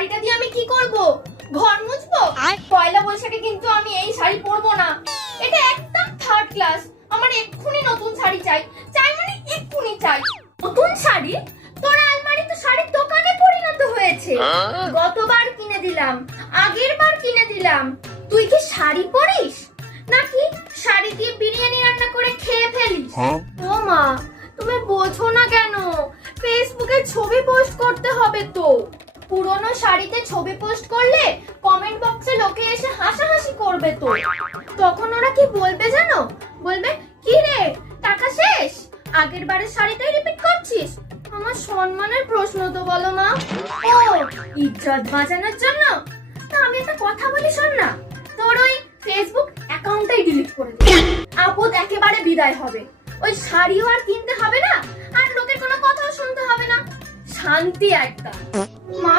শাড়িটা দিয়ে আমি কি করব? ঘর মুছবো? পয়লা বৈশাখে কিন্তু আমি এই শাড়ি পরবো না। এটা একদম থার্ড ক্লাস। আমার এক্ষুনি নতুন শাড়ি চাই। চাই মানে এক্ষুনি চাই। নতুন শাড়ি? তোর আলমারি তো শাড়ির দোকানে পরিণত হয়েছে। গতবার কিনে দিলাম, আগের বার কিনে দিলাম। তুই কি শাড়ি পরিস নাকি শাড়ি দিয়ে বিরিয়ানি রান্না করে খেয়ে ফেলিস? ও মা, তুমি বোঝো না কেন? ফেসবুকে ছবি পোস্ট করতে হবে তো। পুরনো শাড়িতে ছবি পোস্ট করলে কমেন্ট বক্সে লোকে এসে হাসাহাসি করবে তো। তখন ওরা কি বলবে জানো? বলবে, কি রে টাকা শেষ, আগের বারের শাড়িটাই রিপিট করছিস। আমার সম্মানের প্রশ্ন তো বলো মা। ও, ইজ্জত বাঁচানোর জন্য? তা আমি একটা কথা বলি, শোন না, তোর ওই ফেসবুক অ্যাকাউন্টটাই ডিলিট করে দে। আপদ একেবারে বিদায় হবে। ওই শাড়িও আর কিনতে হবে না, আর লোকের কোনো কথাও শুনতে হবে না। শান্তি একটা। মা,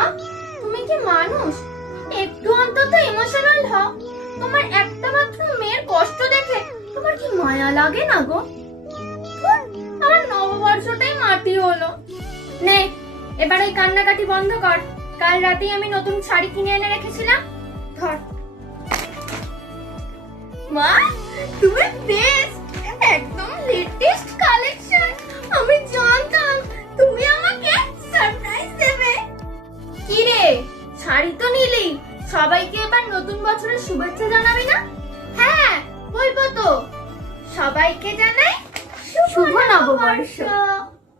তুমি কি মানুষ? একটু অন্তত ইমোশনাল হও। তোমার একটা মাত্র মেয়ের কষ্ট দেখে তোমার কি মায়া লাগে না গো? আমার নববর্ষটাই মাটি হলো। নে, এবার ওই কান্নাকাটি বন্ধ কর। কাল রাতেই আমি নতুন শাড়ি কিনে এনে রেখেছিলাম, ধর। মা, তুমি বেস্ট, একদম লেটেস্ট কালেকশন। আমি জানতাম তুমি আমাকে সারপ্রাইজ দেবে। কি রে, শাড়ি তো নিলি, সবাইকে এবার নতুন বছরের শুভেচ্ছা জানাবি না? হ্যাঁ, বলবো তো। সবাইকে জানাই শুভ নববর্ষ।